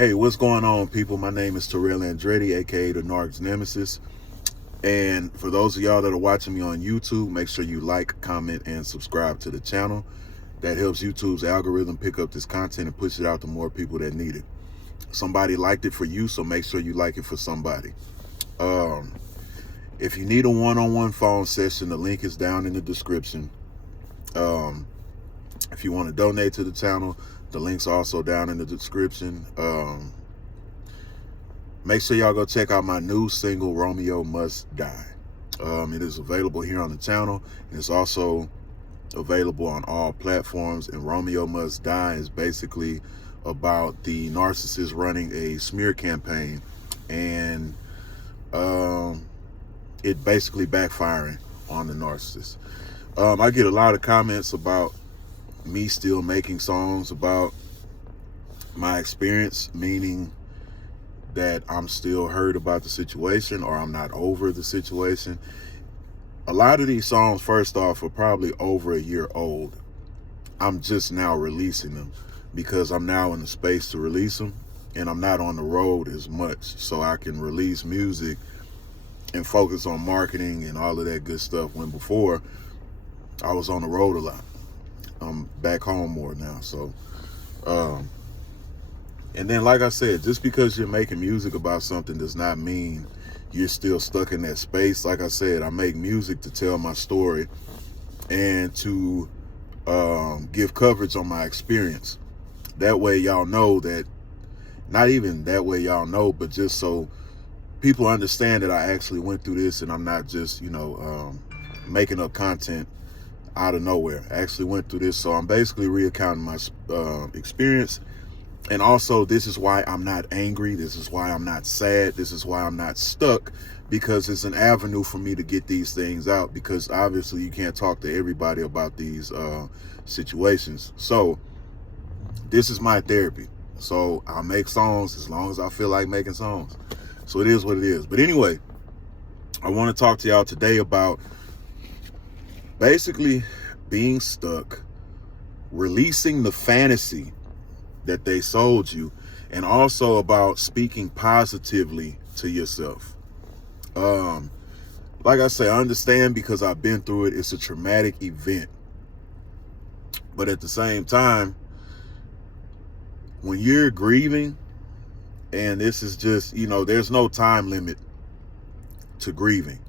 Hey, what's going on, people? My name is Terrell Andretti, aka the Narcs Nemesis. And for those of y'all that are watching me on YouTube, make sure you like, comment, and subscribe to the channel. That helps YouTube's algorithm pick up this content and push it out to more people that need it. Somebody liked it for you, so make sure you like it for somebody. If you need a one-on-one phone session, the link is down in the description. If you want to donate to the channel, the link's also down in the description. Make sure y'all go check out my new single, Romeo Must Die. It is available here on the channel. It's also available on all platforms. And Romeo Must Die is basically about the narcissist running a smear campaign and it basically backfiring on the narcissist. I get a lot of comments about me still making songs about my experience, meaning that I'm still hurt about the situation or I'm not over the situation. A lot of these songs, first off, are probably over a year old. I'm just now releasing them because I'm now in the space to release them, and I'm not on the road as much, so I can release music and focus on marketing and all of that good stuff, when before I was on the road a lot. I'm back home more now. So and then, like I said, just because you're making music about something does not mean you're still stuck in that space. Like I said, I make music to tell my story and to give coverage on my experience. That way y'all know that, not even that way y'all know, but just so people understand that I actually went through this and I'm not just, making up content out of nowhere. I actually went through this, so I'm basically recounting my experience. And also, this is why I'm not angry. This is why I'm not sad. This is why I'm not stuck, because it's an avenue for me to get these things out, because obviously you can't talk to everybody about these situations. So this is my therapy. So I'll make songs as long as I feel like making songs. So it is what it is. But anyway, I want to talk to y'all today about basically being stuck, releasing the fantasy that they sold you, and also about speaking positively to yourself. Like I say, I understand because I've been through it. It's a traumatic event. But at the same time, when you're grieving, and this is just, there's no time limit to grieving.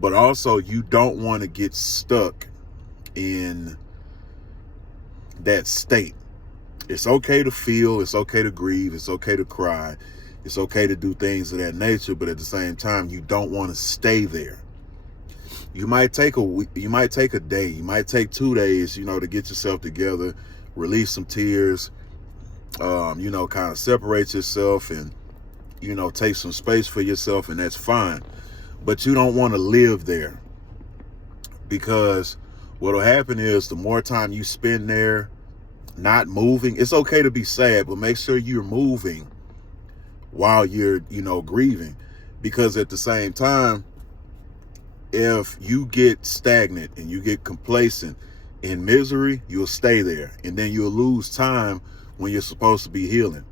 But also, you don't want to get stuck in that state. It's okay to feel, it's okay to grieve, it's okay to cry, it's okay to do things of that nature, but at the same time, you don't want to stay there. You might take a week, you might take a day, you might take 2 days, to get yourself together, release some tears, kind of separate yourself and, take some space for yourself, and that's fine. But you don't want to live there, because what'll happen is the more time you spend there not moving, it's okay to be sad, but make sure you're moving while you're, grieving. Because at the same time, if you get stagnant and you get complacent in misery, you'll stay there, and then you'll lose time when you're supposed to be healing.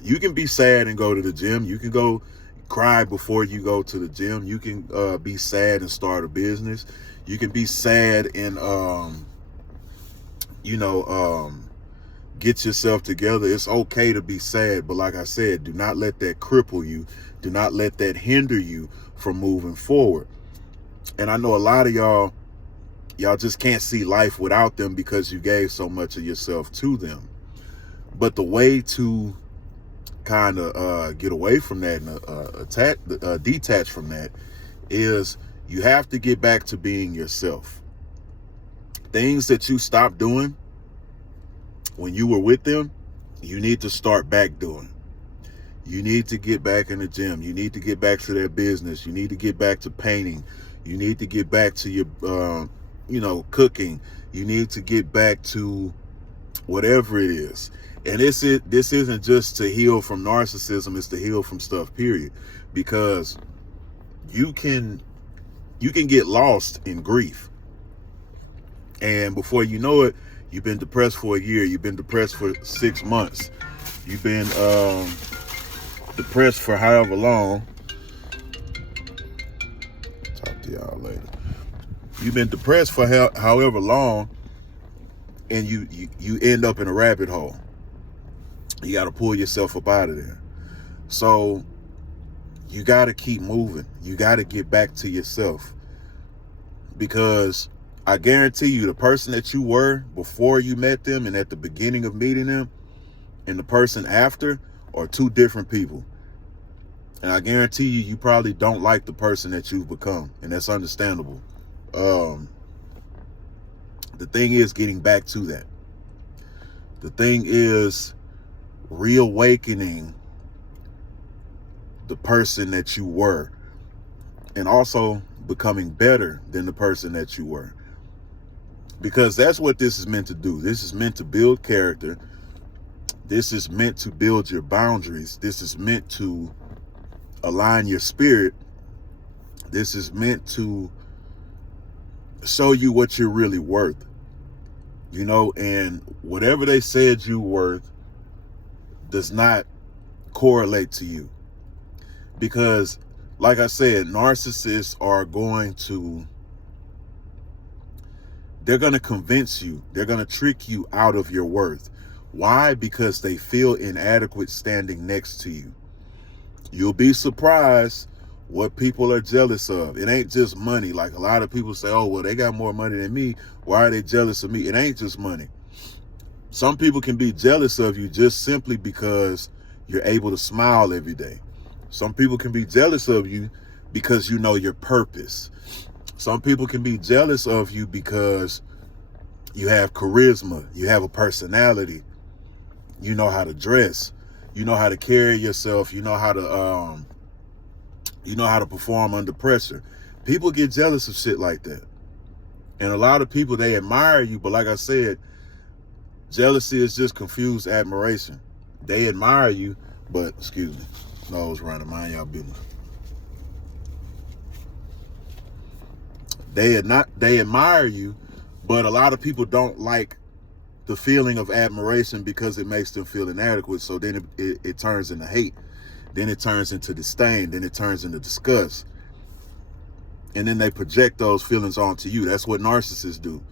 You can be sad and go to the gym. You can go cry before you go to the gym. You can be sad and start a business. You can be sad and get yourself together. It's okay to be sad, but like I said, do not let that cripple you. Do not let that hinder you from moving forward. And I know a lot of y'all just can't see life without them because you gave so much of yourself to them. But the way to kind of get away from that and detach from that is you have to get back to being yourself. Things that you stopped doing when you were with them, you need to start back doing. You need to get back in the gym. You need to get back to that business. You need to get back to painting. You need to get back to your, cooking. You need to get back to whatever it is. And this isn't just to heal from narcissism. It's to heal from stuff, period. Because you can get lost in grief. And before you know it, you've been depressed for a year. You've been depressed for 6 months. You've been depressed for however long. Talk to y'all later. You've been depressed for however long, and you end up in a rabbit hole. You got to pull yourself up out of there. So you got to keep moving. You got to get back to yourself, because I guarantee you, the person that you were before you met them and at the beginning of meeting them and the person after are two different people. And I guarantee you, you probably don't like the person that you've become, and that's understandable. The thing is getting back to that. The thing is reawakening the person that you were, and also becoming better than the person that you were. Because that's what this is meant to do. This is meant to build character. This is meant to build your boundaries. This is meant to align your spirit. This is meant to show you what you're really worth. You know, and whatever they said you're worth does not correlate to you. Because, like I said, narcissists are they're going to convince you. They're going to trick you out of your worth. Why? Because they feel inadequate standing next to you. You'll be surprised what people are jealous of. It ain't just money. Like a lot of people say, oh, well, they got more money than me. Why are they jealous of me? It ain't just money. Some people can be jealous of you just simply because you're able to smile every day. Some people can be jealous of you because you know your purpose. Some people can be jealous of you because you have charisma, you have a personality, you know how to dress, you know how to carry yourself, you know how to perform under pressure. People get jealous of shit like that. And a lot of people, they admire you, but like I said, jealousy is just confused admiration. They admire you, but excuse me, nose running, mind y'all business. They admire you, but a lot of people don't like the feeling of admiration because it makes them feel inadequate. So then it turns into hate. Then it turns into disdain. Then it turns into disgust. And then they project those feelings onto you. That's what narcissists do.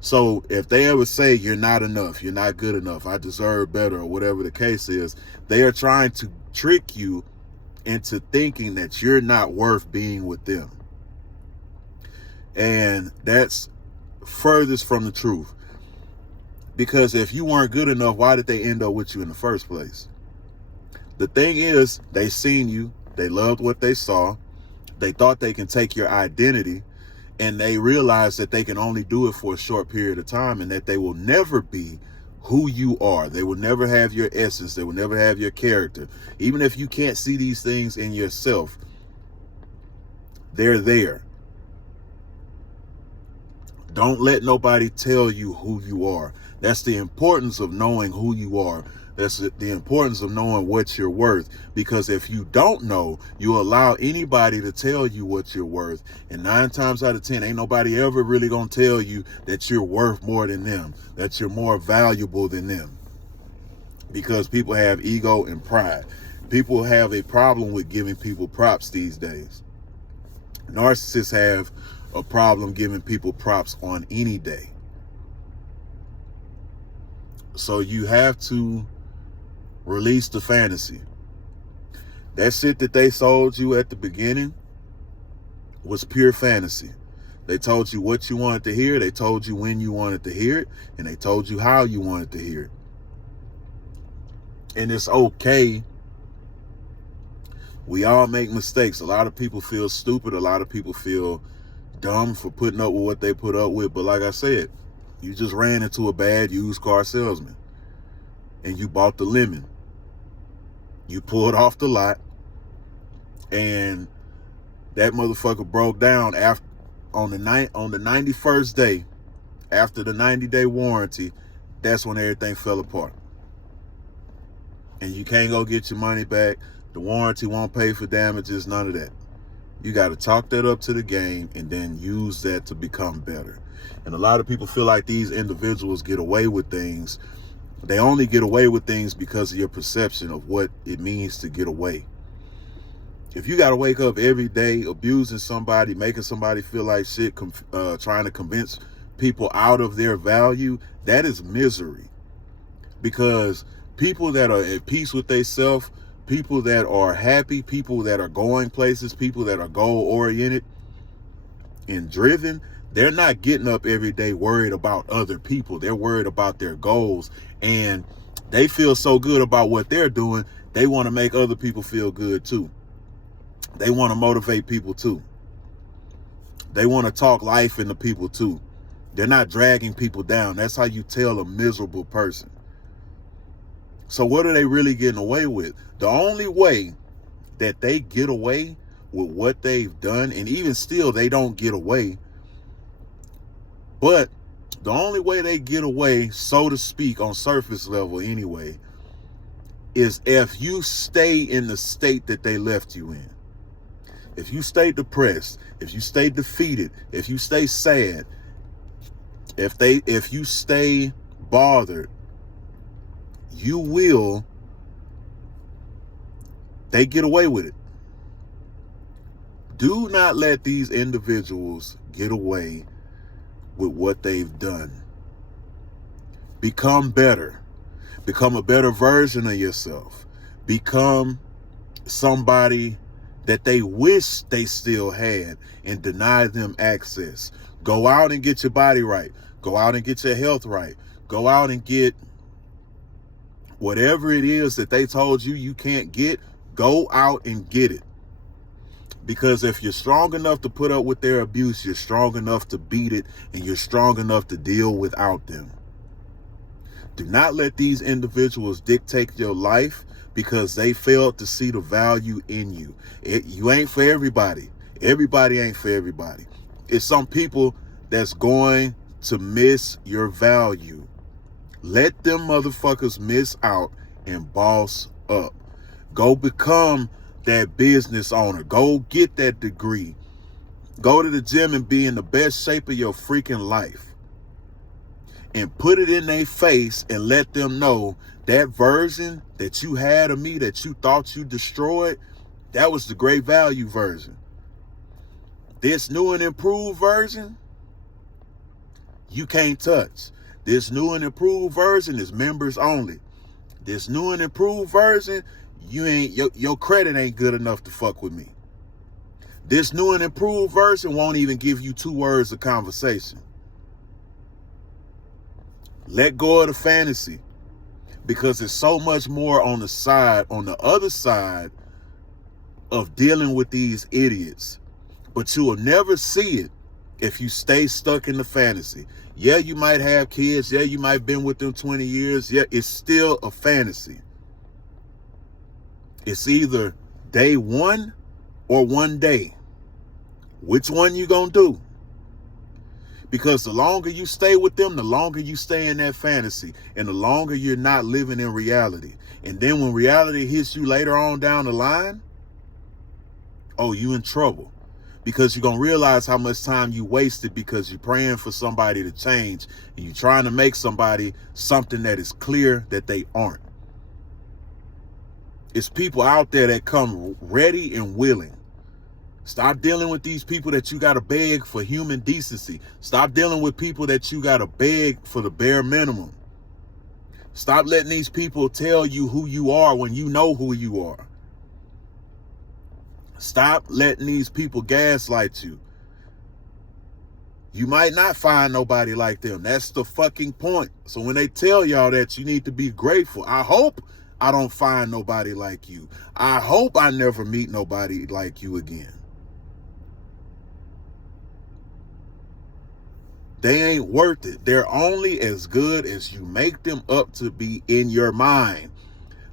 So if they ever say you're not enough, you're not good enough, I deserve better, or whatever the case is, they are trying to trick you into thinking that you're not worth being with them. And that's furthest from the truth. Because if you weren't good enough, why did they end up with you in the first place? The thing is, they seen you, they loved what they saw, they thought they can take your identity, and they realized that they can only do it for a short period of time, and that they will never be who you are. They will never have your essence. They will never have your character. Even if you can't see these things in yourself, they're there. Don't let nobody tell you who you are. That's the importance of knowing who you are. That's the importance of knowing what you're worth. Because if you don't know, you allow anybody to tell you what you're worth. And 9 times out of 10, ain't nobody ever really gonna tell you that you're worth more than them, that you're more valuable than them. Because people have ego and pride. People have a problem with giving people props these days. Narcissists have a problem giving people props on any day. So you have to release the fantasy. That shit that they sold you at the beginning was pure fantasy. They told you what you wanted to hear. They told you when you wanted to hear it. And they told you how you wanted to hear it. And it's okay. We all make mistakes. A lot of people feel stupid. A lot of people feel dumb for putting up with what they put up with. But like I said, you just ran into a bad used car salesman and you bought the lemon. You pulled off the lot and that motherfucker broke down on the 91st day after the 90-day warranty. That's when everything fell apart. And you can't go get your money back. The warranty won't pay for damages, none of that. You got to talk that up to the game and then use that to become better. And a lot of people feel like these individuals get away with things They only get away with things because of your perception of what it means to get away. If you got to wake up every day abusing somebody, making somebody feel like shit, trying to convince people out of their value, that is misery. Because people that are at peace with themselves, people that are happy, people that are going places, people that are goal-oriented and driven, they're not getting up every day worried about other people. They're worried about their goals, and they feel so good about what they're doing, they want to make other people feel good too. They want to motivate people too. They want to talk life into people too. They're not dragging people down. That's how you tell a miserable person. So what are they really getting away with? The only way that they get away with what they've done, and even still they don't get away, but the only way they get away, so to speak, on surface level anyway, is if you stay in the state that they left you in. If you stay depressed, if you stay defeated, if you stay sad, if you stay bothered, they get away with it. Do not let these individuals get away with what they've done. Become better. Become a better version of yourself. Become somebody that they wish they still had and deny them access. Go out and get your body right. Go out and get your health right. Go out and get whatever it is that they told you you can't get. Go out and get it. Because if you're strong enough to put up with their abuse, you're strong enough to beat it, and you're strong enough to deal without them. Do not let these individuals dictate your life because they failed to see the value in you. You ain't for everybody. Everybody ain't for everybody. It's some people that's going to miss your value. Let them motherfuckers miss out and boss up. Go become that business owner. Go get that degree. Go to the gym and be in the best shape of your freaking life. And put it in their face and let them know that version that you had of me that you thought you destroyed, that was the great value version. This new and improved version, you can't touch. This new and improved version is members only. This new and improved version, your credit ain't good enough to fuck with me. This new and improved version won't even give you 2 words of conversation. Let go of the fantasy, because there's so much more on the other side of dealing with these idiots. But you will never see it if you stay stuck in the fantasy. Yeah, you might have kids. Yeah, you might have been with them 20 years. Yeah, it's still a fantasy. It's either day one or one day. Which one you gonna do? Because the longer you stay with them, the longer you stay in that fantasy, and the longer you're not living in reality. And then when reality hits you later on down the line, oh, you in trouble. Because you're going to realize how much time you wasted because you're praying for somebody to change, and you're trying to make somebody something that is clear that they aren't. It's people out there that come ready and willing. Stop dealing with these people that you got to beg for human decency. Stop dealing with people that you got to beg for the bare minimum. Stop letting these people tell you who you are when you know who you are. Stop letting these people gaslight you. You might not find nobody like them. That's the fucking point. So when they tell y'all that, you need to be grateful. I hope I don't find nobody like you. I hope I never meet nobody like you again. They ain't worth it. They're only as good as you make them up to be in your mind.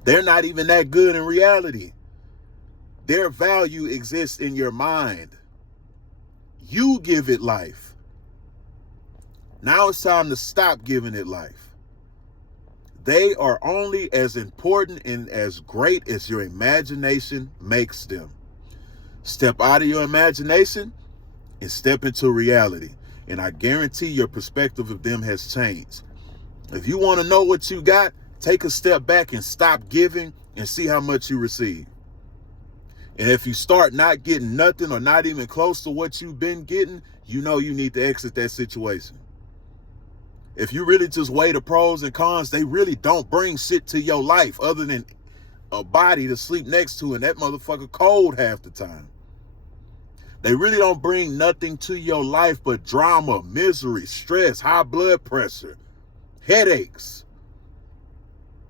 They're not even that good in reality. Their value exists in your mind. You give it life. Now it's time to stop giving it life. They are only as important and as great as your imagination makes them. Step out of your imagination and step into reality. And I guarantee your perspective of them has changed. If you want to know what you got, take a step back and stop giving and see how much you receive. And if you start not getting nothing or not even close to what you've been getting, you know you need to exit that situation. If you really just weigh the pros and cons, they really don't bring shit to your life other than a body to sleep next to, and that motherfucker cold half the time. They really don't bring nothing to your life but drama, misery, stress, high blood pressure, headaches.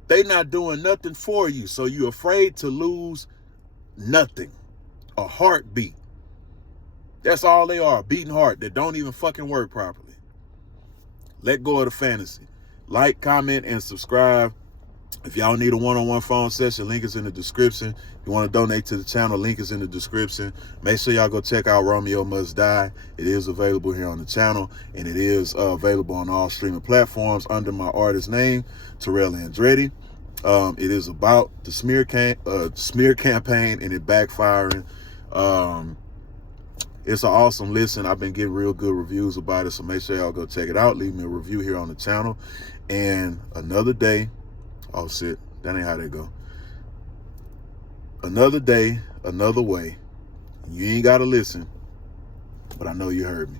They not doing nothing for you, so you're afraid to lose nothing. A heartbeat. That's all they are, a beating heart that don't even fucking work properly. Let go of the fantasy. Like, comment, and subscribe. If y'all need a one-on-one phone session, link is in the description. If you want to donate to the channel, link is in the description. Make sure y'all go check out Romeo Must Die. It is available here on the channel, and it is available on all streaming platforms under my artist name, Terrell Andretti. It is about the smear campaign and it backfiring. It's an awesome listen. I've been getting real good reviews about it, so make sure y'all go check it out. Leave me a review here on the channel. And another day, oh shit, that ain't how they go. Another day, another way. You ain't got to listen, but I know you heard me.